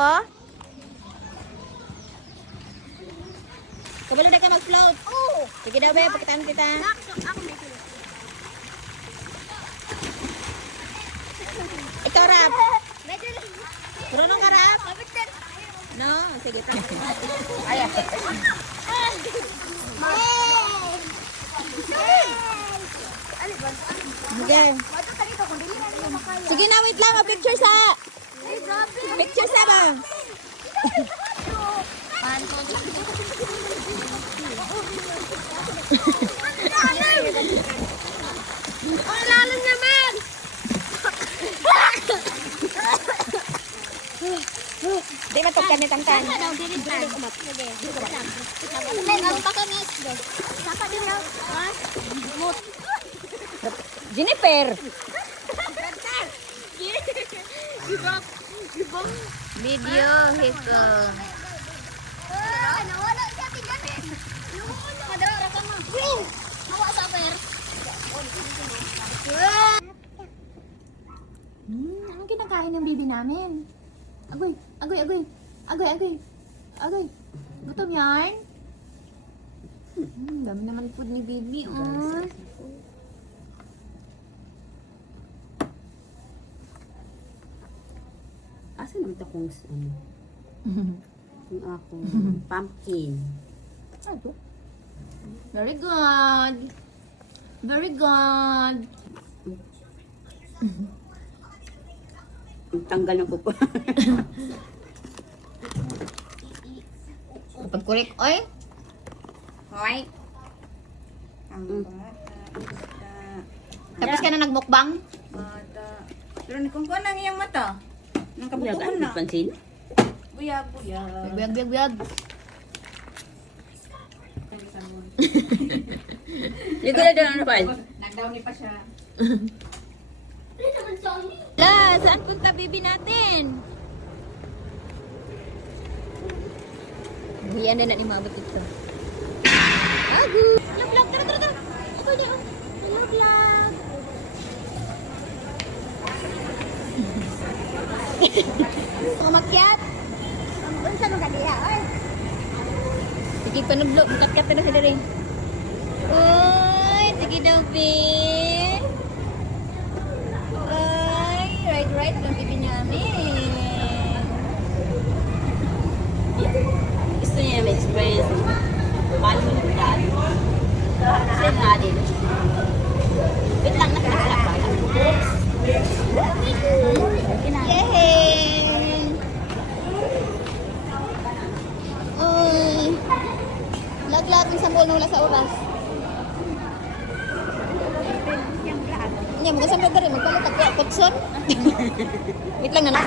oh. Kabalo na ka mag-float. Oh. Sige daw, be. Pakitaan kita. Ako may tuloy. Ikaw, Rap. Medyo lang. Marunong ka, Rap? No? Sige, tara. Ay, sige. Sige na, wait lang. Picture sa... Picture sa ba? Ang lalim naman! Di matok kami tangkan. Jennifer. Video hiko. Nawala siya tiganin. Madara ka mo. Hawa sa per. Anong kinakain ng bibi namin? Agoy, agoy, agoy. Agoy, agoy. Agoy. Gutom yan? Dami naman food ni bibi, oh. Asan naman ito kung ano? Yung akong pumpkin. Ano? Very good. Very good. Ang tanggal ng pupo. Pagkurik, oy. Oy. Tapos ka na nagmukbang? Pero kung kuha nang iyang mata. Nang kabukuhan na. Pansin? Buyag. Biyag, biyag, biyag. Dito na doon ano pa? Nag-down pa siya. La, saan punta bibi natin? Buhian na ni mabot ito. Agu! Hello vlog, tara, tara, tara. Ito niya, oh. Hello vlog. Kumakyat. Unsa man kadiya, oy? Sige, panublo. Kat-kat na sila rin. Uy, sige daw, Bin. Uy, right lang bibi namin. Gusto niya may experience. Paano mo yung daan? Sila nga din. Wait lang, nakakalap ba? Yay! Uy. Lag-lag ng sampol nula sa oras. Hindi, mga sampol ka rin. Magpalit ako kutson. Wait lang na.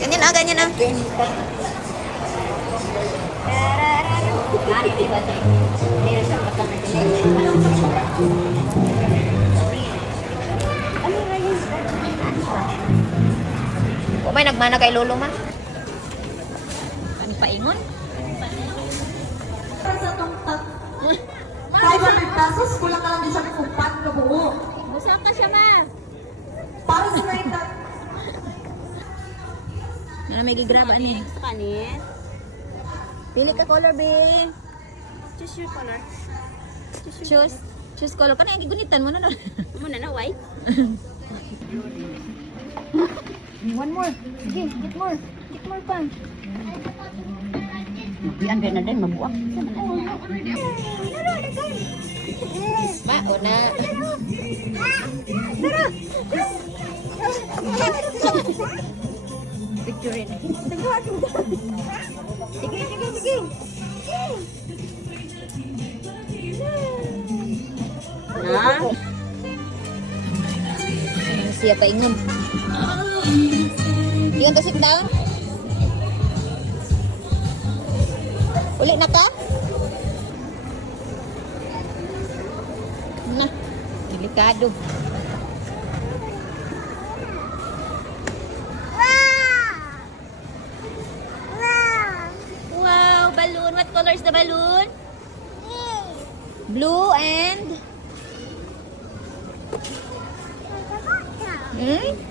Ganyan na, ganyan na. Nari, di ba? Hindi na siya patang. O may nagmana kay Lolo ma? Ano paingon? 500 pesos, kulang ka lang din sa kupan na buo. Busa ka siya ma. Para sa renta. Ano may gigraba ni? Gusto ka niya? Pili ka color, be. Choose your color. Choose color. Kana yung gigunitan mo na doon. Muna na, white. One more. Sige, get more. Get more pa. Yan, na din, mabuak. Ma, una. Picture rin. Sige, sige, sige. Na? Siya pa ingon. You want to sit down? Uli na ka? Na, delikado. Wow, balloon. What color is the balloon? Blue and Eh?